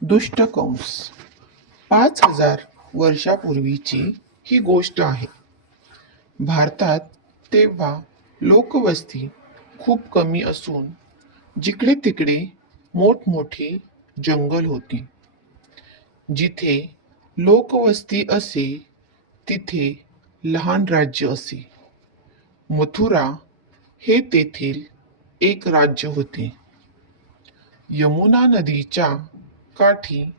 दुष्ट कंस. पाच हजार वर्षापूर्वीची ही गोष्ट आहे. भारतात तेव्हा लोकवस्ती खूप कमी असून जिकडे तिकडे मोठमोठी जंगल होती. जिथे लोकवस्ती असे तिथे लहान राज्य असे. मथुरा हे तेथील एक राज्य होते. यमुना नदीच्या काठी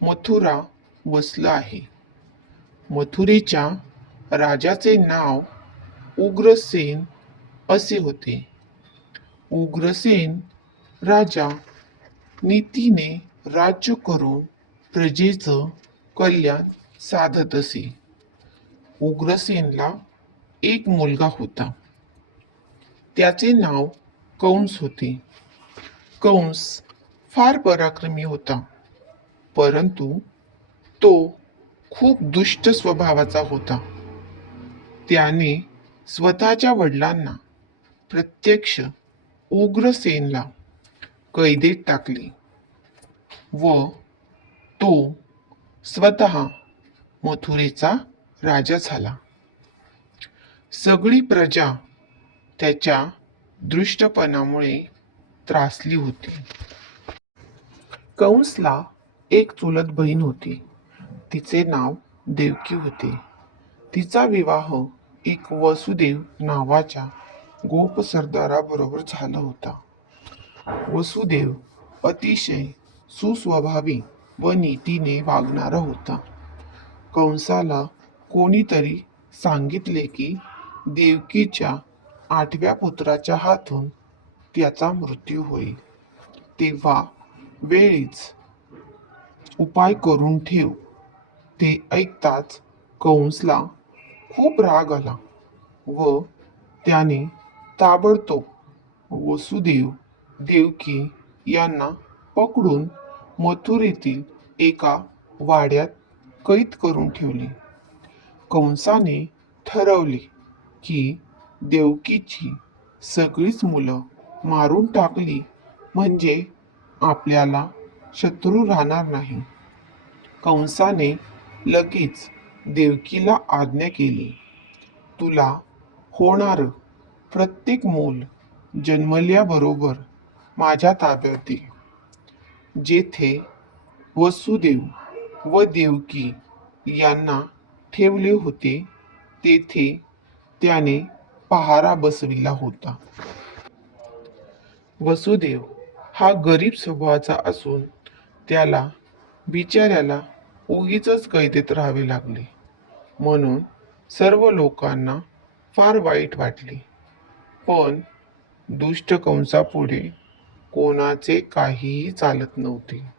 मथुरा वसलं आहे. मथुरेच्या राजाचे नाव उग्रसेन असे होते. उग्रसेन राजा नीतीने राज्य करून प्रजेचं कल्याण साधत असे. उग्रसेनला एक मुलगा होता. त्याचे नाव कंस होते. कंस फार पराक्रमी होता. परंतु तो खूप दुष्ट स्वभावाचा होता. त्याने स्वतःच्या वडिलांना प्रत्यक्ष उग्रसेनला कैदेत टाकले व तो स्वतः मथुरेचा राजा झाला. सगळी प्रजा त्याच्या दृष्टपणामुळे त्रासली होती. कंसला एक चुलत बहीण होती. तिचे नाव देवकी होते. तिचा विवाह एक वसुदेव नावाच्या गोप सरदाराबरोबर झाला होता. वसुदेव अतिशय सुस्वभावी व नीतीने वागणारा होता. कंसाला कोणीतरी सांगितले की देवकीच्या आठव्या पुत्राच्या हातून त्याचा मृत्यू होईल. तेव्हा वेळीच उपाय करून ठेव. ते ऐकताच कंसला खूप राग आला व त्याने ताबडतोब वसुदेव देवकी यांना पकडून मथुरेतील एका वाड्यात कैद करून ठेवले. कंसाने ठरवले की देवकीची सगळीच मुलं मारून टाकली म्हणजे आपल्याला शत्रू राहणार नाही. कंसाने लगेच देवकीला आज्ञा केली. तुला होणार प्रत्येक मूल जन्मल्याबरोबर माझ्या ताब्यात जेथे वसुदेव व देवकी यांना ठेवले होते तेथे त्याने पहारा बसविला होता. वसुदेव हा गरीब स्वभावाचा असून त्याला बिचाऱ्याला उगीच कैदेत राहावे लागले. म्हणून सर्व लोकांना फार वाईट वाटले. पण दुष्ट कंसापुढे कोणाचे काहीही चालत नव्हते.